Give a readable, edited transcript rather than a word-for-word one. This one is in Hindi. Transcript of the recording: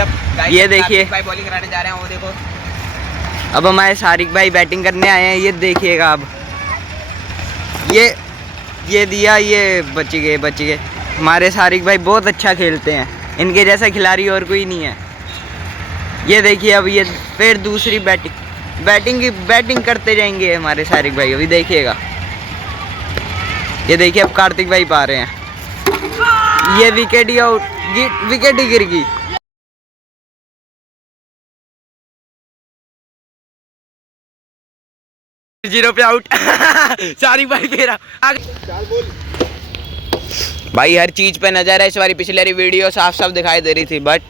व्हाट्सएप। ये देखिए भाई बॉलिंग कराने जा रहे हैं, वो देखो। अब हमारे सारिक भाई बैटिंग करने आए हैं, ये देखिएगा। अब ये दिया, ये बच गए। हमारे सारिक भाई बहुत अच्छा खेलते हैं, इनके जैसा खिलाड़ी और कोई नहीं है। ये देखिए अब ये फिर दूसरी बैटिंग करते जाएंगे हमारे सारिक भाई। अभी देखिएगा, ये देखिए अब कार्तिक भाई पा रहे हैं, ये विकेट ही गिर गई। 0 पे आउट। सारिक भाई फेरा भाई। हर चीज पे नजर है इस बारी, पिछली वीडियो साफ दिखाई दे रही थी, बट